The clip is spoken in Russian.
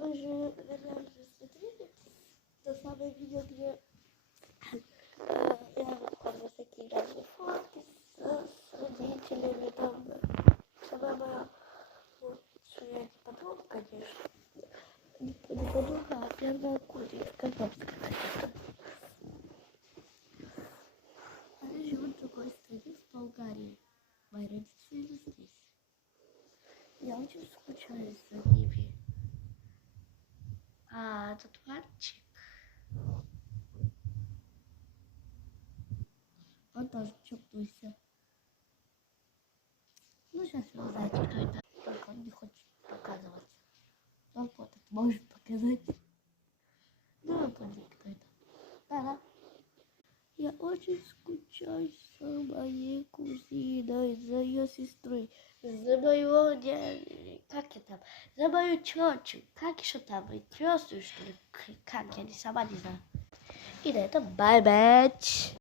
Може да нам засветлите до самое видео, где я рассказывала всякие разные фотки с родителями, там, сама моя, что я не подруга, конечно, не подруга, а первая курьер, как вам сказать. Они живут в другой стране, в Болгарии. Мои родители здесь. Я очень скучаю за ними. А этот мальчик, он тоже чокнулся. Ну, сейчас вы узнаете, кто это. Только он не хочет показывать. Он вот это может показать. Ну, вы поняли, кто это. Да. Я очень скучаю за моей кузиной, за ее сестрой, за моего как я там, за мою тетю, как еще там, крестную, что ли, как, я сама не знаю. И на этом bye-bye.